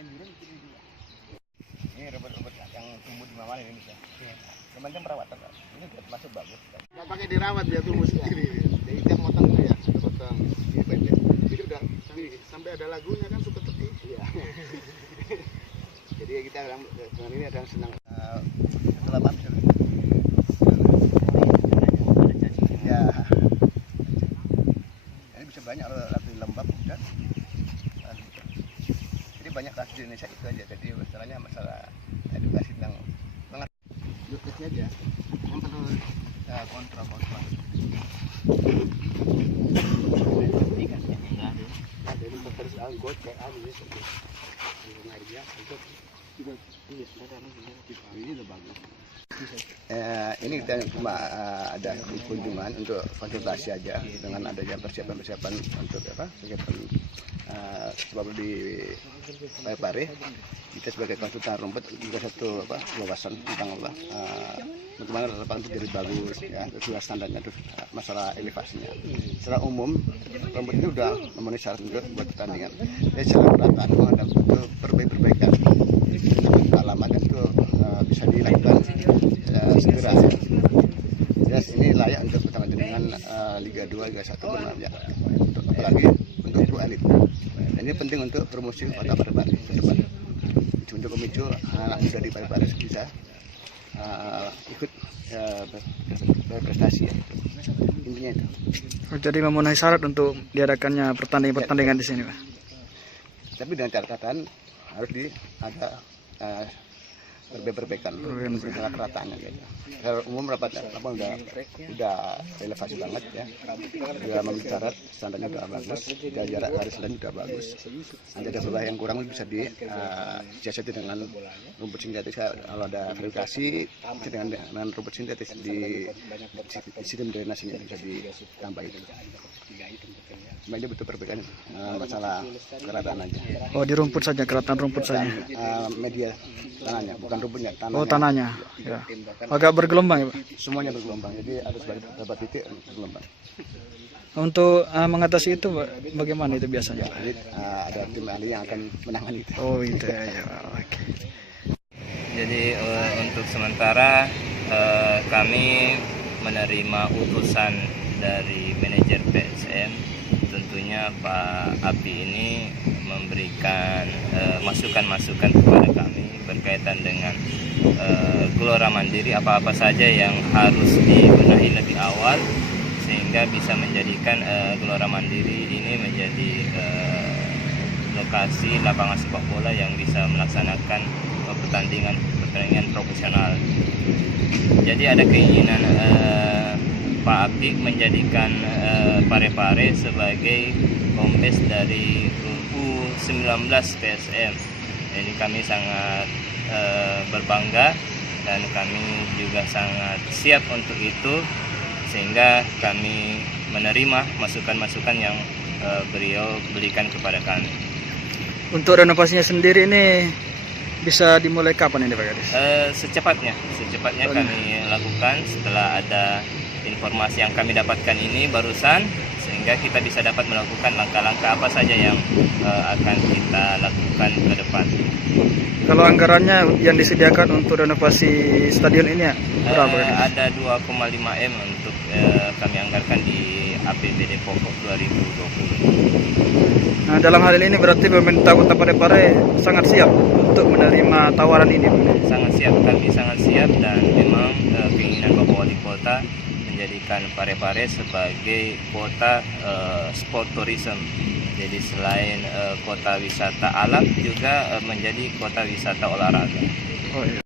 Ini rumput-rumput yang tumbuh di mana ini bisa. Kemudian perawatan, ini udah masuk bagus. Nggak pakai dirawat dia tumbuh sendiri. Jadi tiap potong itu ya, ada potong. Ini pendek. Jadi udah sampai ada lagunya kan suka teki. Iya. Jadi kita dengan ini ada yang senang. Setelah mamsil. Ya. Ini bisa banyak kalau lebih lembab dan. Jadi banyak kasus di Indonesia itu aja. Jadi masalahnya masalah edukasi tentang Lukasnya aja. Yang perlu kontrol. Jadi terus anggot kayak ini. Ini udah bagus. Ini kita cuma ada kunjungan untuk konsultasi aja dengan adanya persiapan untuk kegiatan sebab di Parepare kita sebagai konsultan rumput juga satu wawasan tentang bagaimana lapangan itu jadi bagus ya, sudah standarnya itu masalah elevasinya. Secara umum rumput itu udah memenuhi syarat untuk buat pertandingan. Jadi secara penataan ada perbaikan alamatnya itu bisa dilakukan segera. Ya, ini layak untuk pertandingan dengan Liga 2, Liga 1 ya. Apalagi untuk pro elit. Ini penting untuk promosi kota Parepare ke depan. Untuk memicu anak muda di Parepare bisa ikut berprestasi ya. Intinya itu. Jadi memenuhi syarat untuk diadakannya pertandingan di sini, Pak. Tapi dengan catatan harus ada perbaikan kerataannya gitu. Secara umum lapangan udah elevasi banget ya. Udah memenuhi syarat, standarnya udah bagus, jarak garis lain udah bagus. Nanti ada beberapa yang kurang bisa disiasati dengan rumput sintetis. Kalau ada verifikasi dengan rumput sintetis di sistem drainasinya bisa ditambah itu. Cuma ini butuh perbaikan masalah kerataan aja. Oh, di rumput saja, kerataan rumput saja. Media tanahnya, bukan rumputnya, tanahnya. Oh, tanahnya. Ya. Agak bergelombang ya, Pak? Semuanya bergelombang, jadi ada beberapa titik bergelombang. Untuk mengatasi itu bagaimana itu biasanya, Pak? Jadi ada tim ahli yang akan menangani itu. Oh, itu ya. Oke. Jadi untuk sementara kami menerima utusan dari manajer PSM. Tentunya Pak Api ini memberikan masukan-masukan kepada kami berkaitan dengan Gelora Mandiri, apa-apa saja yang harus dibenahi lebih awal sehingga bisa menjadikan Gelora Mandiri ini menjadi lokasi lapangan sepak bola yang bisa melaksanakan pertandingan profesional. Jadi ada keinginan Pak Apik menjadikan Parepare sebagai home base dari U19 PSM. Ini kami sangat berbangga dan kami juga sangat siap untuk itu, sehingga kami menerima masukan-masukan yang beliau berikan kepada kami. Untuk renovasinya sendiri ini bisa dimulai kapan ini, Pak Gadis? Secepatnya kami lakukan setelah ada informasi yang kami dapatkan ini barusan, sehingga kita bisa dapat melakukan langkah-langkah apa saja yang akan kita lakukan ke depan. Kalau anggarannya yang disediakan untuk renovasi stadion ini ya berapa? Ada 2,5 M untuk kami anggarkan di APBD pokok 2020. Nah, dalam hal ini berarti pemerintah Kota Parepare sangat siap untuk menerima tawaran ini. Sangat siap, kami sangat siap, dan memang keinginan Bapak Wali Kota menjadikan Parepare sebagai kota sport tourism. Jadi selain kota wisata alam juga menjadi kota wisata olahraga. Oh, iya.